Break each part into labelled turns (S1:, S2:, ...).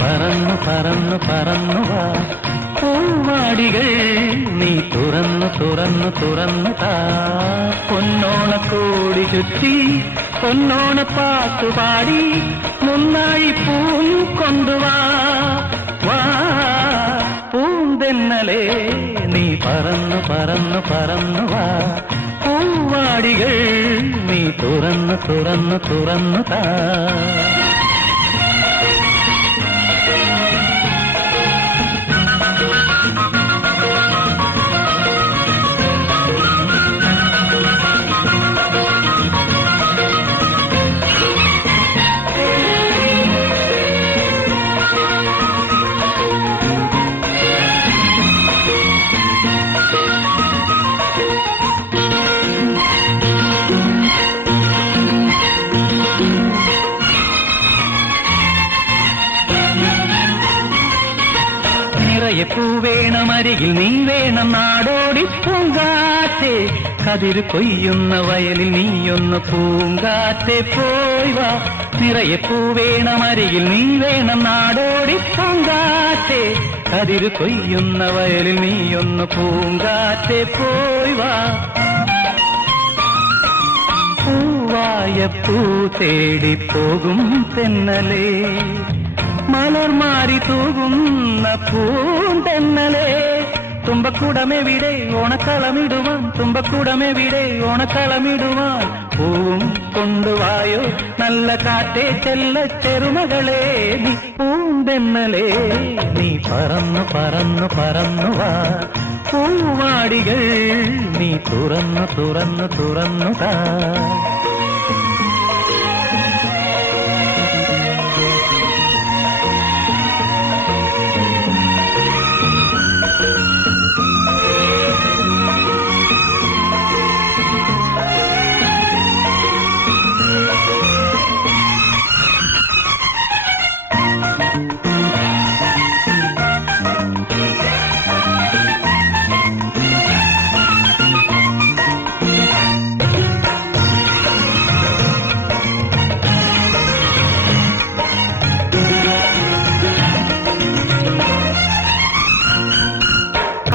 S1: പറന്നു പറന്നു പറന്നു വാ. പൂവാടികൾ നീ തുറന്നു തുറന്നു തുറന്നു താ പൊന്നോണക്കോടി ചുറ്റി പൊന്നോണ പാട്ടുപാടി മുന്നാഴി പൂം കൊണ്ടുവാ വാ പൂന്തെന്നലേ നീ പറന്നു പറന്നു പറന്നു വാ പൂവാടികൾ നീ തുറന്നു തുറന്നു തുറന്നു താ നിറയെ പൂവേണം അരികിൽ നീ വേണം നാടോടി പൂങ്കാറ്റേ. കതിർ കൊയ്യുന്ന വയലിൽ നീയൊന്ന് പൂങ്കാറ്റെ പോയി വാ. നിറയെ പൂ വേണം അരികിൽ നീ വേണം നാടോടി പൂങ്കാറ്റേ. കതിർ കൊയ്യുന്ന വയലിൽ നീയൊന്ന് പൂങ്കാറ്റെ പോയി വാ. പൂവായ പൂ തേടി പോകും തെന്നലേ. മലർമാരി തൂകുന്ന പൂന്തെന്നലേ തുമ്പക്കൂടമെവിടെ ഓണക്കളമിടുവാൻ തുമ്പക്കൂടമെവിടെ ഓണക്കളമിടുവാൻ. പൂവും കൊണ്ടുവായോ നല്ല കാറ്റേ ചെല്ല ചെറുമകളെ. നീ പൂന്തെന്നലേ നീ പറന്നു പറന്നു പറന്നു വാ. പൂവാടികൾ നീ തുറന്നു തുറന്നു തുറന്നു താ.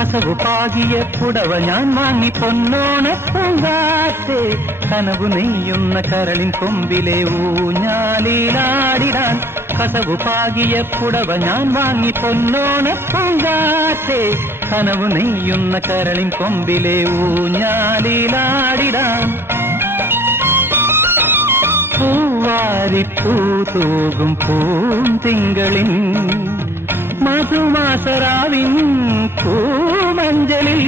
S1: കസവു പാകിയ പുടവ ഞാൻ വാങ്ങി പൊന്നോണ പൂങ്കാറ്റെ. കനവു നെയ്യുന്ന കരളിൻ കൊമ്പിലെ ഊഞ്ഞാലിലാടിടാൻ. കസവു പാകിയ പുടവ ഞാൻ വാങ്ങി പൊന്നോണ പൂങ്കാറ്റെ. കനവു നെയ്യുന്ന കരളിൻ കൊമ്പിലെ ഊഞ്ഞാലിലാടിടാൻ. പൂവാരിപ്പൂ തൂകും പൂന്തിങ്കളിൻ മധുമാസരാവിൻ പൂമഞ്ചലിൽ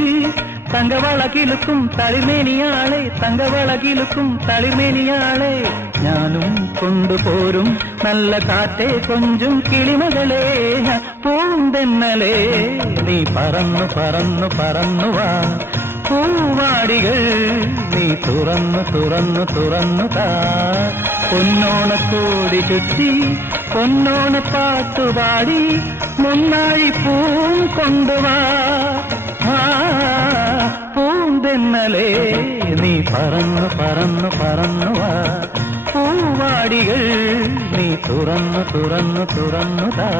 S1: തങ്കവളകിലുക്കും തളിമേനിയാളെ തളിർമേനിയാളെ തളിമേനിയാളെ ഞാനും കൊണ്ടുപോരും നല്ല കാറ്റെ കൊഞ്ചും കിളിമകളെ പൂന്തെന്നലേ നീ പറന്നു പറന്നു പറന്നു വാ. പൂവാടികൾ നീ തുറന്നു തുറന്നു തുറന്നു താ. പൊന്നോണക്കോടി ചുറ്റി പൊന്നോണ പാട്ടുപാടി മുന്നാഴി പൂം കൊണ്ടുവാ ആ, പൂന്തെന്നലേ നീ പറന്നു പറന്നു പറന്നു വാ പൂവാടികൾ നീ തുറന്നു തുറന്നു തുറന്നു താ